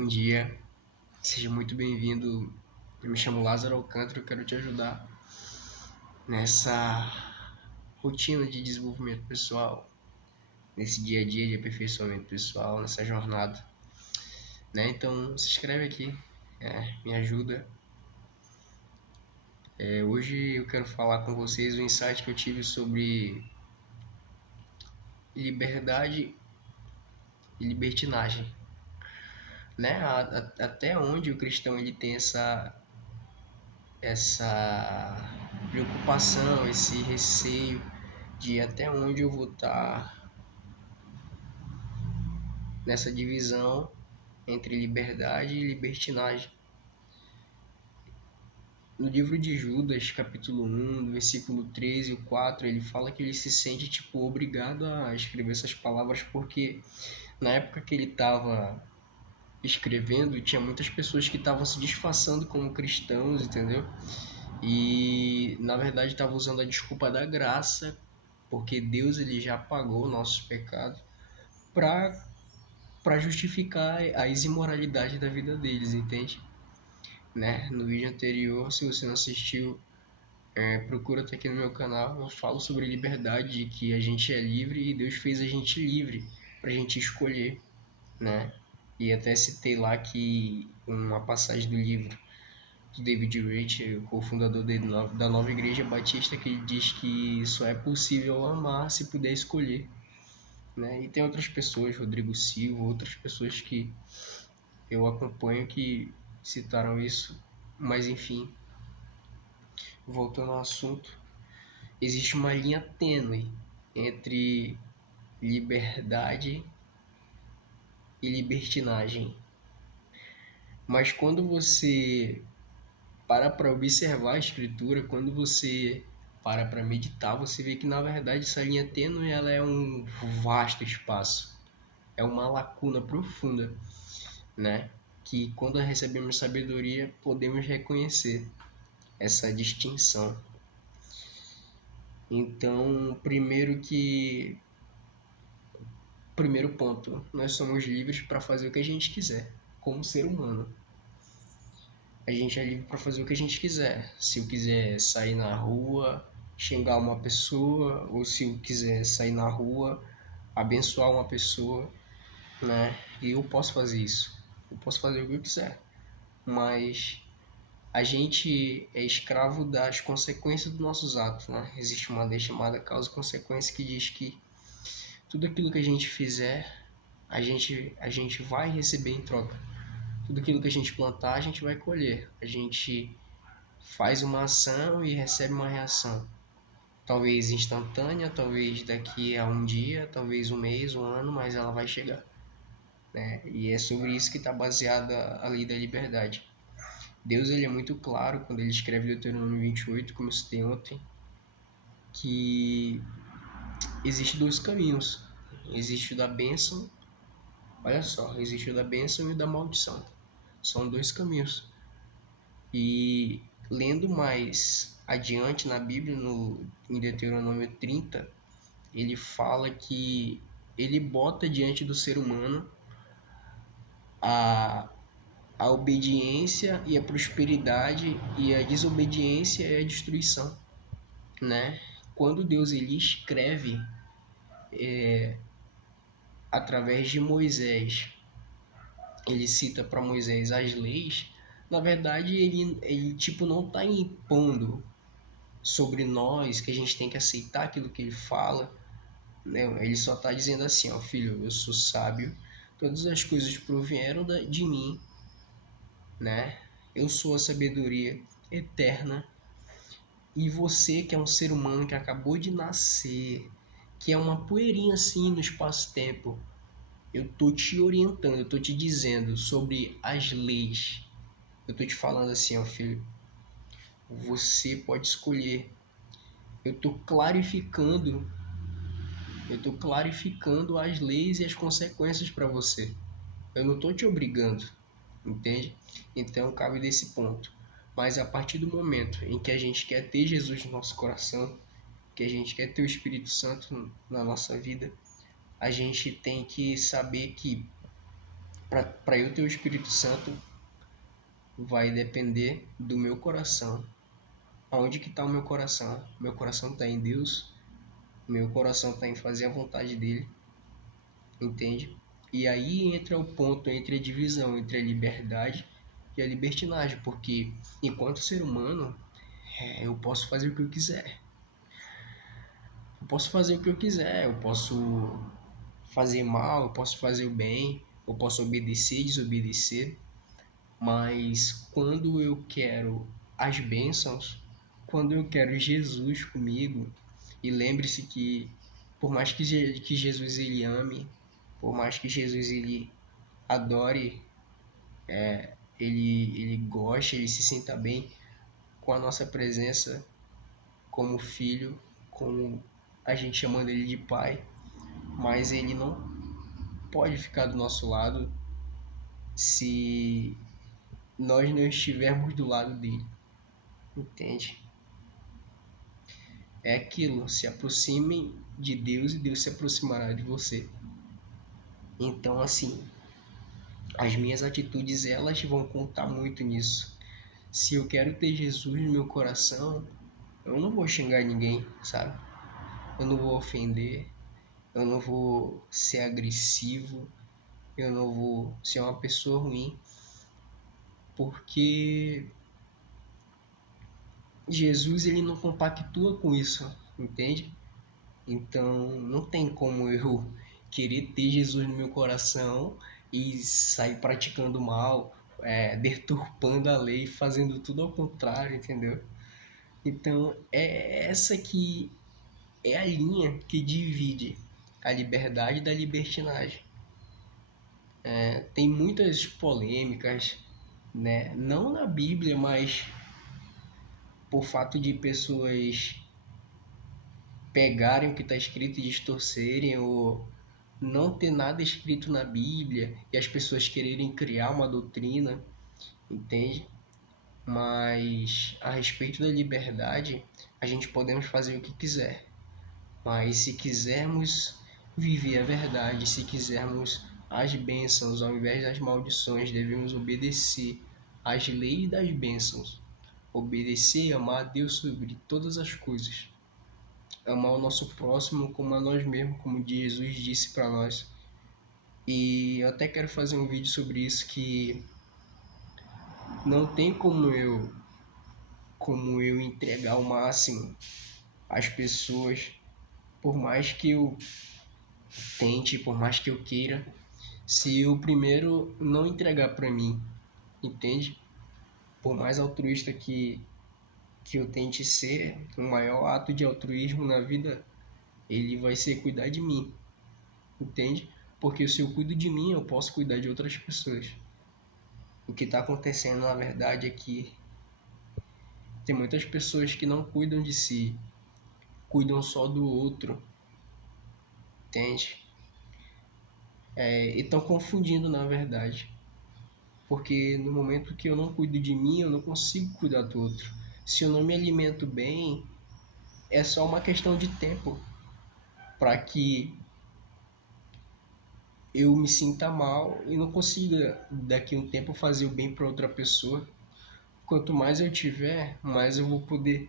Bom dia, seja muito bem-vindo. Eu me chamo Lázaro Alcântara, eu quero te ajudar nessa rotina de desenvolvimento pessoal, nesse dia a dia de aperfeiçoamento pessoal, nessa jornada, né? Então, se inscreve aqui, me ajuda. Hoje eu quero falar com vocês o insight que eu tive sobre liberdade e libertinagem, né? Até onde o cristão ele tem essa preocupação, esse receio de até onde eu vou estar nessa divisão entre liberdade e libertinagem. No livro de Judas, capítulo 1, versículo 3 e 4, ele fala que ele se sente obrigado a escrever essas palavras porque na época que ele estava escrevendo, tinha muitas pessoas que estavam se disfarçando como cristãos, entendeu? E na verdade estavam usando a desculpa da graça, porque Deus ele já pagou nossos pecados para justificar as imoralidades da vida deles, entende? Né? No vídeo anterior, se você não assistiu, procura até aqui no meu canal, eu falo sobre liberdade, de que a gente é livre e Deus fez a gente livre para a gente escolher, né? E até citei lá que uma passagem do livro do David Rich, o cofundador da Nova Igreja Batista, que diz que só é possível amar se puder escolher, né? E tem outras pessoas, Rodrigo Silva, outras pessoas que eu acompanho que citaram isso, mas enfim, voltando ao assunto, existe uma linha tênue entre liberdade e libertinagem. Mas quando você para observar a escritura, quando você para meditar, você vê que na verdade essa linha tênue ela é um vasto espaço, é uma lacuna profunda, né? Que quando recebemos sabedoria podemos reconhecer essa distinção. Então, primeiro ponto, nós somos livres para fazer o que a gente quiser, como ser humano. A gente é livre para fazer o que a gente quiser. Se eu quiser sair na rua, xingar uma pessoa, ou se eu quiser sair na rua, abençoar uma pessoa, né? E eu posso fazer isso. Eu posso fazer o que eu quiser. Mas a gente é escravo das consequências dos nossos atos, né? Existe uma lei chamada causa e consequência que diz que tudo aquilo que a gente fizer, a gente vai receber em troca. Tudo aquilo que a gente plantar, a gente vai colher. A gente faz uma ação e recebe uma reação. Talvez instantânea, talvez daqui a um dia, talvez um mês, um ano, mas ela vai chegar, né? E é sobre isso que está baseada a lei da liberdade. Deus ele é muito claro quando ele escreve Deuteronômio 28, como eu citei ontem, que existe dois caminhos. Existe o da bênção, olha só, existe o da bênção e o da maldição. São dois caminhos. E lendo mais adiante na Bíblia, em Deuteronômio 30, ele fala que ele bota diante do ser humano a, a obediência e a prosperidade, e a desobediência e a destruição, né? Quando Deus ele escreve através de Moisés, ele cita para Moisés as leis, na verdade ele tipo não está impondo sobre nós que a gente tem que aceitar aquilo que ele fala, né? Ele só está dizendo assim, ó, filho, eu sou sábio, todas as coisas provieram de mim, né? Eu sou a sabedoria eterna, e você que é um ser humano que acabou de nascer, que é uma poeirinha assim no espaço-tempo, eu tô te orientando, eu tô te dizendo sobre as leis. Eu tô te falando assim, ó, filho, você pode escolher. Eu tô clarificando, eu tô clarificando as leis e as consequências para você. Eu não tô te obrigando, entende? Então cabe desse ponto. Mas a partir do momento em que a gente quer ter Jesus no nosso coração, que a gente quer ter o Espírito Santo na nossa vida, a gente tem que saber que para eu ter o Espírito Santo vai depender do meu coração. Aonde que está o meu coração? Meu coração está em Deus, meu coração está em fazer a vontade dele, entende? E aí entra o ponto entre a divisão entre a liberdade e a libertinagem, porque enquanto ser humano, eu posso fazer o que eu quiser. Eu posso fazer o que eu quiser, eu posso fazer mal, eu posso fazer o bem, eu posso obedecer, desobedecer, mas quando eu quero as bênçãos, quando eu quero Jesus comigo, e lembre-se que por mais que Jesus ele ame, por mais que Jesus ele adore, ele goste, ele se sinta bem com a nossa presença como filho, como a gente chamando ele de pai, mas ele não pode ficar do nosso lado se nós não estivermos do lado dele, entende? É aquilo, se aproximem de Deus e Deus se aproximará de você. Então, assim, as minhas atitudes, elas vão contar muito nisso. Se eu quero ter Jesus no meu coração, eu não vou xingar ninguém, sabe? Eu não vou ofender, eu não vou ser agressivo, eu não vou ser uma pessoa ruim, porque Jesus ele não compactua com isso, entende? Então não tem como eu querer ter Jesus no meu coração e sair praticando mal, deturpando a lei, fazendo tudo ao contrário, entendeu? Então é essa que é a linha que divide a liberdade da libertinagem. Tem muitas polêmicas, né? Não na Bíblia, mas por fato de pessoas pegarem o que está escrito e distorcerem, ou não ter nada escrito na Bíblia e as pessoas quererem criar uma doutrina, entende? Mas a respeito da liberdade, a gente podemos fazer o que quiser. Mas se quisermos viver a verdade, se quisermos as bênçãos ao invés das maldições, devemos obedecer às leis das bênçãos. Obedecer e amar a Deus sobre todas as coisas. Amar o nosso próximo como a nós mesmos, como Jesus disse para nós. E eu até quero fazer um vídeo sobre isso, que não tem como eu entregar o máximo às pessoas, por mais que eu tente, por mais que eu queira, se eu primeiro não entregar para mim, entende? Por mais altruísta que eu tente ser, o maior ato de altruísmo na vida, ele vai ser cuidar de mim, entende? Porque se eu cuido de mim, eu posso cuidar de outras pessoas. O que está acontecendo, na verdade, é que tem muitas pessoas que não cuidam de si, cuidam só do outro, entende? E estão confundindo, na verdade. Porque no momento que eu não cuido de mim, eu não consigo cuidar do outro. Se eu não me alimento bem, é só uma questão de tempo para que eu me sinta mal e não consiga daqui a um tempo fazer o bem para outra pessoa. Quanto mais eu tiver, mais eu vou poder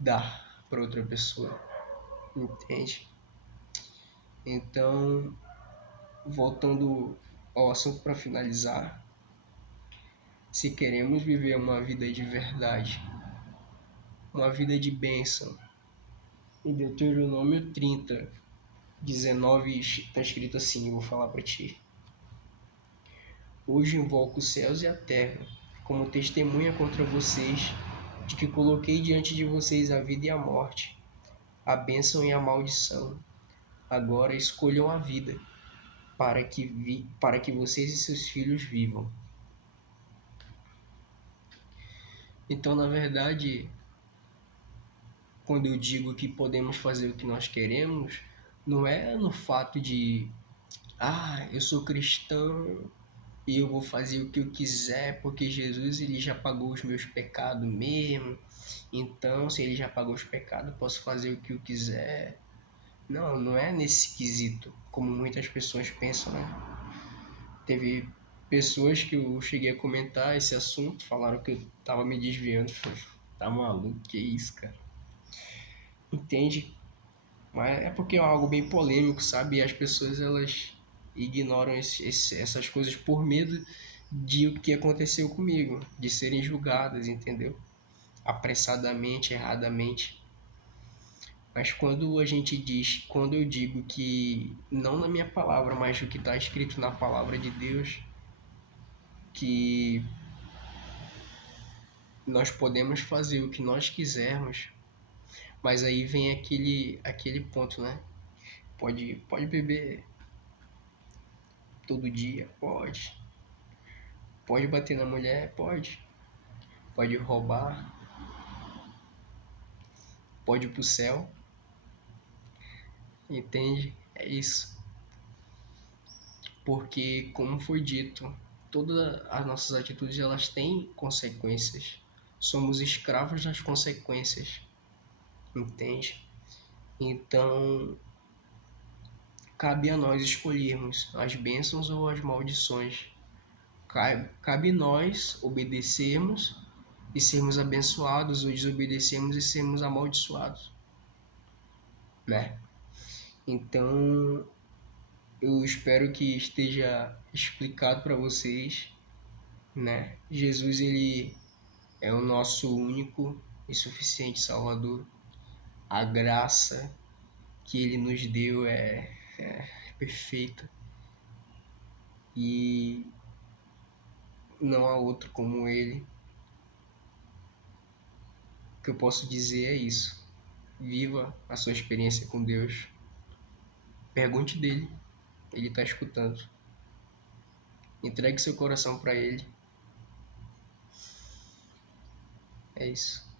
dar para outra pessoa, entende? Então, voltando ao assunto para finalizar, se queremos viver uma vida de verdade, uma vida de bênção, em Deuteronômio 30, 19 está escrito assim, eu vou falar para ti. Hoje invoco os céus e a terra como testemunha contra vocês de que coloquei diante de vocês a vida e a morte, a bênção e a maldição. Agora escolham a vida, para que vocês e seus filhos vivam. Então, na verdade, quando eu digo que podemos fazer o que nós queremos, não é no fato de, eu sou cristão e eu vou fazer o que eu quiser, porque Jesus ele já pagou os meus pecados mesmo. Então, se ele já pagou os pecados, eu posso fazer o que eu quiser. Não, não é nesse quesito, como muitas pessoas pensam, né? Teve Pessoas que eu cheguei a comentar esse assunto falaram que eu tava me desviando. Falei, tá maluco? Que isso, cara? Entende? Mas é porque é algo bem polêmico, sabe? E as pessoas elas ignoram essas coisas por medo de o que aconteceu comigo, de serem julgadas, entendeu? Apressadamente, erradamente. Mas quando a gente diz, quando eu digo que não na minha palavra, mas o que está escrito na palavra de Deus, que nós podemos fazer o que nós quisermos, mas aí vem aquele ponto, né? Pode beber todo dia? Pode. Pode bater na mulher? Pode. Pode roubar? Pode ir pro céu? Entende? É isso. Porque, como foi dito, todas as nossas atitudes elas têm consequências. Somos escravos das consequências, entende? Então, cabe a nós escolhermos as bênçãos ou as maldições. Cabe nós obedecermos e sermos abençoados, ou desobedecermos e sermos amaldiçoados, né? Então, eu espero que esteja explicado para vocês, né? Jesus, ele é o nosso único e suficiente Salvador. A graça que ele nos deu é perfeita e não há outro como ele. O que eu posso dizer é isso. Viva a sua experiência com Deus. Pergunte dele, ele está escutando. Entregue seu coração para ele. É isso.